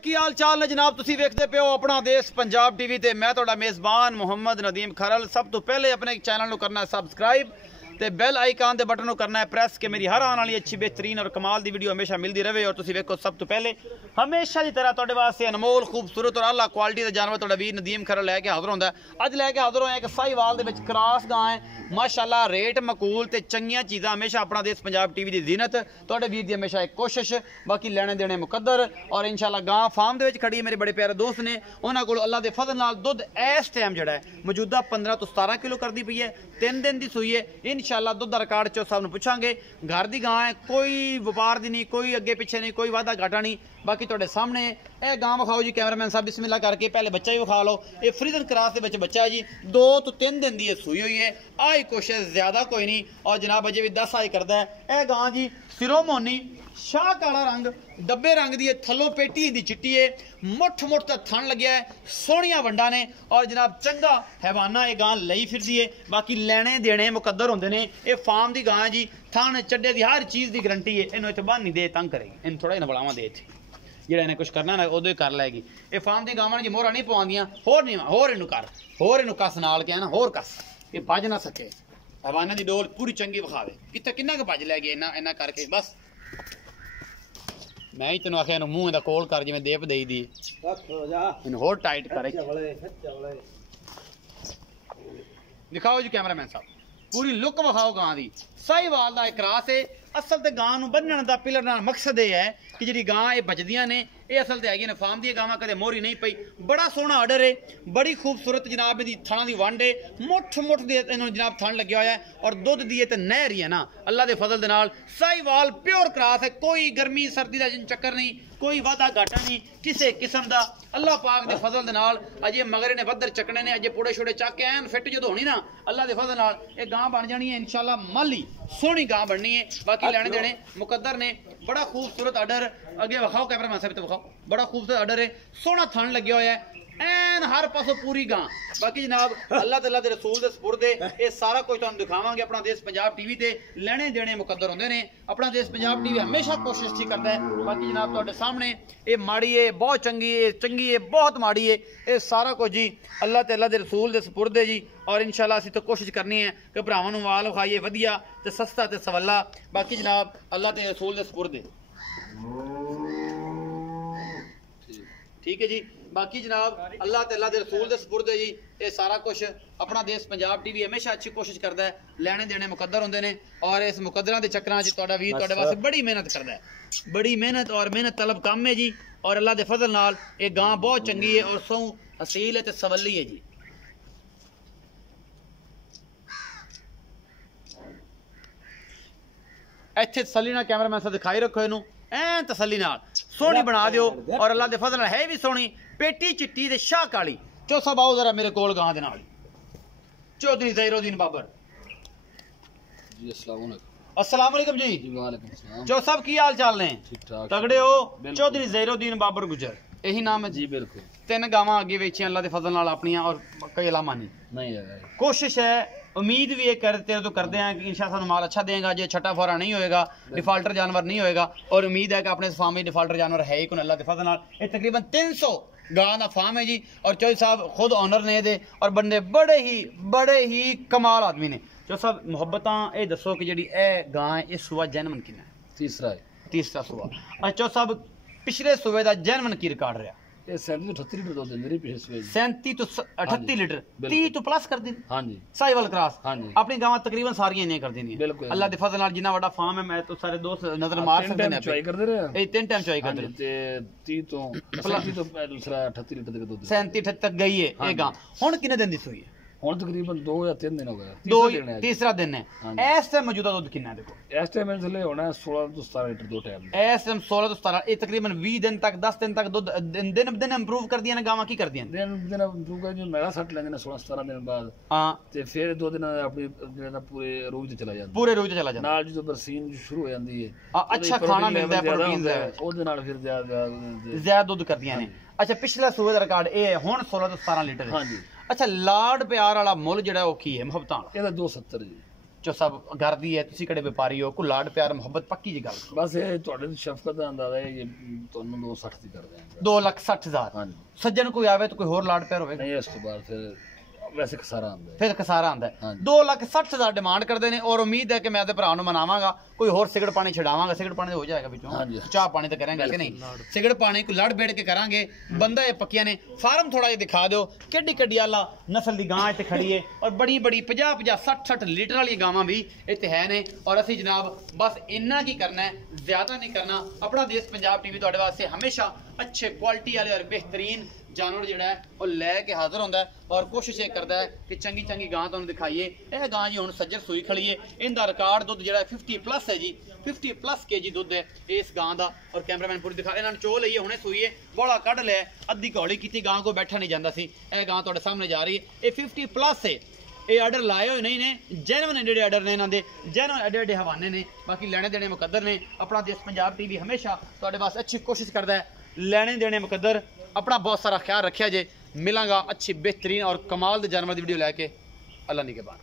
ਕੀ ਹਾਲ ਚਾਲ ਨੇ ਜਨਾਬ, ਤੁਸੀਂ ਵੇਖਦੇ ਪਿਓ ਆਪਣਾ ਦੇਸ਼ ਪੰਜਾਬ ਟੀਵੀ ਤੇ ਮੈਂ ਤੁਹਾਡਾ ਮੇਜ਼ਬਾਨ ਮੁਹੰਮਦ ਨਦੀਮ ਖਰਲ। ਸਭ ਤੋਂ ਪਹਿਲੇ ਆਪਣੇ ਚੈਨਲ ਨੂੰ ਕਰਨਾ ਸਬਸਕ੍ਰਾइब ਤੇ ਬੈਲ ਆਈਕਨ ਦੇ ਬਟਨ ਨੂੰ करना है प्रेस कि मेरी हर आने वाली अच्छी बेहतरीन और कमाल दी वीडियो हमेशा मिलती रहे। और तुसीं वेखो सब तो पहले हमेशा की तरह तुहाडे वास्ते अनमोल खूबसूरत और आला क्वालिटी का जानवर तुहाडा वीर नदीम खरल लैके हाज़र होंदा है। अज लैके हाज़र होए कि साहिवाल दे विच क्रॉस गां है माशाअल्लाह, रेट मकूल ते चंगियां चीज़ां। हमेशा अपना देश पंजाब टीवी की जीनत तुहाडे वीर दी हमेशा एक कोशिश, बाकी लेने देने मुकद्दर। और इंशाअल्लाह गां फार्म दे विच खड़ी है, मेरे बड़े प्यारे दोस्त ने, उन्हां कोल अल्लाह दे फज़ल नाल दुध इस टाइम जिहड़ा है मौजूदा 15 तो 17 किलो करदी पई है। 3 दिन दी सूई है। इंशाअल्लाह दुध दा रिकॉर्ड चो साहब नूं पुछांगे। घर दी गां है, कोई व्यापार दी नहीं, कोई अगे पिछे नहीं, कोई वादा घाटा नहीं। बाकी तुहाडे सामने ए गां विखाओ जी, कैमरामैन साहब बिस्मिल्लाह करके पहले बच्चा ही विखा लो। ये फ्रीजन क्रॉस दे विच बच्चा है जी, 2 तो 3 दिन दी सूई हुई है। आई कुछ ज्यादा कोई नहीं। और जनाब अजे भी 10 आई करदा है। ए गां जी सिरों मोनी, शाह काला रंग, डब्बे रंग दी है, थल्लों पेटी दी चिट्टी है, मुठ मुठ तक थन लग्या है, सोहणियां वंडा ने। और जनाब चंगा हैवाना ये गां लई फिरदी है। बाकी लेने देने मुकद्दर होंदे ने। ये फार्म दी गां है जी, थन चड्डे दी हर चीज़ दी गारंटी है। इन्हों इत्थे बन नहीं दे तंग करेगी, इन थोड़ा जिहा बड़ावा दे इत्थे ਜਿਹੜਾ ਇਹਨੇ ਕੁਝ ਕਰਨਾ ਨਾ ਉਦੋਂ ਹੀ ਕਰ ਲੈਗੀ। ਇਹ ਫਾਰਮ ਦੀ ਗਾਵਾਂ ਨੇ ਜੀ ਮੋਹਰਾ ਨਹੀਂ ਪਵਾਉਂਦੀਆਂ। ਹੋਰ ਨਹੀਂ, ਹੋਰ ਇਹਨੂੰ ਕਰ, ਹੋਰ ਇਹਨੂੰ ਕਸ ਨਾਲ ਕੇ ਨਾ, ਹੋਰ ਕਸ, ਇਹ ਭੱਜ ਨਾ ਸਕੇ। ਹਵਾਨਾ ਦੀ ਡੋਲ ਪੂਰੀ ਚੰਗੀ ਵਿਖਾਵੇ ਕਿੱਥੇ ਕਿੰਨਾ ਕੁ ਭੱਜ ਲੈ ਗਿਆ ਇਹਨਾਂ ਕਰਕੇ। ਬਸ ਮੈਂ ਹੀ ਤੈਨੂੰ ਆਖਿਆ ਇਹਨੂੰ ਮੂੰਹ ਇਹਦਾ ਕੋਲ ਕਰ, ਜਿਵੇਂ ਦੇਪ ਦੇਈ ਦੀ ਇਹਨੂੰ ਹੋਰ ਟਾਈਟ ਕਰੇ। ਦਿਖਾਓ ਜੀ ਕੈਮਰਾਮੈਨ ਸਾਹਿਬ, पूरी लुक विखाओ गां दी। साहिवाल दा क्रॉस है। असल ते गां नूं बन्नण दा पिलर नाल मकसद ये है कि जिहड़ी गां ये बजदियां ने, ये असल ते हैगी ने फार्म दी गावां, कदे मोहरी नहीं पई। बड़ा सोहना आर्डर है, बड़ी खूबसूरत जनाब इहदी थणां दी वंड है, मुठ मुठ दे इहनूं जनाब थण लग्या होया है। और दुध दी ते नहर ही है ना, अल्लाह दे फजल दे नाल। साहिवाल प्योर क्रॉस है, कोई गर्मी सर्दी दा चक्कर नहीं, कोई वादा घाटा नहीं किसी किस्म का। अल्लाह पाक दे फजल दे नाल अजे मगर ने वधर चकने ने, अजे पूड़े छुड़े चक के ऐन फिट जो होनी ना, अल्लाह दे फजल नाल ये गां बन जानी है इंशाअल्लाह। माली सोहनी गां बननी है। बाकी लेने देने मुकद्दर ने। बड़ा खूबसूरत आर्डर अगे विखाओ कैमरामैन साहब तो विखाओ। बड़ा खूबसूरत आर्डर है, सोहना थन लग्या होया है, ऐन हर पासों पूरी गां। बाकी जनाब अल्लाह तआला दे रसूल दे सुपुर्द है। ये सारा कुछ तुहानूं दिखावांगे अपना देश पंजाब टीवी ते। लेने देने मुकद्दर होंदे ने। अपना देश पंजाब टीवी हमेशा कोशिश ही करता है। बाकी जनाब तुहाडे सामने ये माड़ी है, बहुत चंगी है, चंगी है, बहुत माड़ी है, ये सारा कुछ जी अल्लाह तआला दे रसूल दे सुपुर्द है जी। और इंशाअल्लाह असीं तो कोशिश करनी है कि भरावां नूं माल विखाईए वधिया ते सस्ता ते सवला। बाकी जनाब अल्लाह ते रसूल दे सुपुर्द है। ठीक है जी। बाकी जनाब अल्लाह तआला दे रसूल दे सुपुर्द है जी। ये सारा कुछ अपना देश पंजाब टीवी हमेशा अच्छी कोशिश करता है। लेने देने मुकद्दर होंदे ने। और इस मुकद्दरां दे चक्करां च तुहाडा वीर तुहाडे वास्ते बड़ी मेहनत करदा है, बड़ी मेहनत और मेहनत तलब काम है जी। और अल्लाह दे फजल नाल ये गां बहुत चंगी है और सौ असील है ते सवली है जी। इत्थे तसल्ली नाल कैमरामैन साहब दिखाई रखो इनू, ऐन तसल्ली नाल सोहनी बना दियो। और अल्लाह दे फजल नाल है भी सोहनी, पेटी चिट्टी ते शाह काली। चो सब आओ जरा मेरे कोल गां दे नाल। चौधरी ज़हीरुद्दीन बाबर जी, अस्सलाम वालेकुम जी। चो सब की हाल चाल ने? तगड़े हो? चौधरी ज़हीरुद्दीन बाबर गुजर यही नाम है जी? बिल्कुल। 3 गावां अगे वेचियां अल्लाह दे फजल नाल अपनियां, और कोई अलामा नहीं है। कोशिश है, उम्मीद भी ये करते तो करते हैं कि इंशाअल्लाह सानू माल अच्छा देगा। जो छठा फौरा नहीं होएगा, डिफाल्टर जानवर नहीं होएगा। और उम्मीद है कि अपने फार्म में डिफाल्टर जानवर है ही कोई अल्लाह के फजल नाल। ये तकरीबन 300 गां का फार्म है जी। और चौधरी साहब खुद ऑनर ने दे, और बंदे बड़े ही कमाल आदमी ने। चौधरी साहब मुहब्बतां ये दसो कि जी ए गां है, इस सूआ जैनवन कितना है? तीसरा सूआ। अच्छा चौधरी साहब पिछले सूबे का जैनवन की रिकॉर्ड रहा? 37 लीटर दूध दिंदी रही पिछले सूबे। 37 तो 38 लीटर, 30 तो प्लस कर दी। हां जी। साहिवाल क्रॉस। हां जी। अपनी गावां तकरीबन सारियां इन्ने कर देनी। अल्लाह दे फजल नाल जिन्ना बड़ा फार्म है, मैं तो सारे दोस्त नजर मार सकते हैं। चॉइस करदे रहे ए 3 टाइम चॉइस करदे ते 30 तो 37 तो दूसरा 38 लीटर तक दूध। 37 तक गई है ये गां। हुन कितने दिन दी सूई है? ਹੁਣ ਤਕਰੀਬਨ 2 ਜਾਂ 3 ਦਿਨ ਹੋ ਗਏ। तीसरा दिन है। इस टाइम मौजूदा दुध कितना है? देखो इस टाइम थले होना 16 ਤੋਂ 17 लीटर दो टाइम। इस टाइम 16 ਤੋਂ 17, ये तकरीबन 20 दिन तक 10 दिन तक दुध दिन इंप्रूव कर दिया ने गावां की कर दिया दिन इंप्रूव कर जो मेरा सट लेंदे ने 16 17 दिन बाद। हां ते फिर 2 दिन अपनी जेड़ा पूरे रूह ते चला जांदा, पूरे रूह ते चला जांदा। नाल जो बरसीन शुरू हो जांदी है, अच्छा खाना मिलदा है, प्रोटीन है, ओदे नाल फिर ज्यादा दुध कर दिया ने। अच्छा पिछला सूबे दा रिकॉर्ड ए है हुन 16 ਤੋਂ 17 लीटर। हां जी। अच्छा लाड प्यार वाला मुल जेड़ा ओ की है मुहब्बतां वाला? ਇਹਦਾ 270 जी। ਚੋ ਸਭ ਘਰ ਦੀ ਹੈ, ਤੁਸੀਂ ਕਿਹੜੇ ਵਪਾਰੀ ਹੋ, ਕੋਈ ਲਾਡ ਪਿਆਰ ਮੁਹੱਬਤ ਪੱਕੀ ਜੀ ਗੱਲ। ਬਸ ਇਹ ਤੁਹਾਡੇ ਸ਼ਫਕਤ ਦਾ ਅੰਦਾਜ਼ਾ ਹੈ ਜੀ, ਤੁਹਾਨੂੰ 260 ਦੀ ਕਰਦੇ ਹਾਂ। 2,60,000। ਹਾਂਜੀ। ਸੱਜਣ ਕੋਈ ਆਵੇ ਤਾਂ ਕੋਈ ਹੋਰ ਲਾਡ ਪਿਆਰ ਹੋਵੇ? ਨਹੀਂ, ਇਸ ਤੋਂ ਬਾਅਦ ਫਿਰ ਵੈਸੇ ਖਸਾਰਾ ਆਉਂਦਾ, ਫਿਰ ਖਸਾਰਾ ਆਉਂਦਾ। 2,60,000 ਡਿਮਾਂਡ ਕਰਦੇ ਨੇ, ਔਰ ਉਮੀਦ ਹੈ ਕਿ ਮੈਂ ਤੇ ਭਰਾ ਨੂੰ ਮਨਾਵਾਂਗਾ, ਕੋਈ ਹੋਰ ਸਿਗਰਟ ਪਾਣੀ ਛਡਾਵਾਂਗਾ, ਸਿਗਰਟ ਪਾਣੀ ਹੋ ਜਾਏਗਾ ਵਿੱਚੋਂ, ਚਾਹ ਪਾਣੀ ਤਾਂ ਕਰਾਂਗੇ ਕਿ ਨਹੀਂ, ਸਿਗਰਟ ਪਾਣੀ ਕੋਈ ਲੜ ਬੇੜ ਕੇ ਕਰਾਂਗੇ। ਬੰਦਾ ਇਹ ਪੱਕੀਆਂ ਨੇ। ਫਾਰਮ ਥੋੜਾ ਜਿਹਾ ਦਿਖਾ ਦਿਓ, ਕਿੱਡੀ ਕਿੱਡੀ ਆਲਾ ਨਸਲ ਦੀ ਗਾਂ ਇੱਥੇ ਖੜੀ ਹੈ, ਔਰ ਬੜੀ ਬੜੀ 50-50 60-60 ਲੀਟਰ ਵਾਲੀਆਂ ਗਾਵਾਂ ਵੀ ਇੱਥੇ ਹੈ ਨੇ। ਔਰ ਅਸੀਂ ਜਨਾਬ ਬਸ ਇੰਨਾ ਕੀ ਕਰਨਾ ਹੈ, ਜ਼ਿਆਦਾ ਨਹੀਂ ਕਰਨਾ। ਆਪਣਾ ਦੇਸ਼ ਪੰਜਾਬ ਟੀਵੀ ਤੁਹਾਡੇ ਵਾਸਤੇ ਹਮੇਸ਼ਾ अच्छे क्वालिटी वाले और बेहतरीन जानवर जोड़ा है वो लैके हाजिर होंदा है, और कोशिश ये करता है कि चंगी चंगी गां तुहानूं दिखाइए। यह गां जी हुण सज्जर सूई खड़ी है, इनका रिकॉर्ड दुध जोड़ा 50+ है जी, 50+ kg दुध है इस गां का। और कैमरामैन पूरी दिखा, इन्होंने चो लई है, हुणे सूई है, बड़ा कढ़ लिया, अद्धी घौली की गां को बैठा नहीं जाता सी। यह गां तुहाडे सामने जा रही है, ये 50+ है। ये आर्डर लाए हुए नहीं ने, जेन्युइन जेडे आर्डर ने, इन्होंने जेन्युइन एडे एडे हवाने ने, बाकी लेने देने मुकद्दर ने। अपना देश पंजाब टीवी हमेशा तुहाडे वास्ते अच्छी कोशिश करता है, लेने देने मुकद्दर। अपना बहुत सारा ख्याल रखिया जे। मिलांगा अच्छी बेहतरीन और कमाल दे जानवर की वीडियो लैके। अल्लाह निगहबान।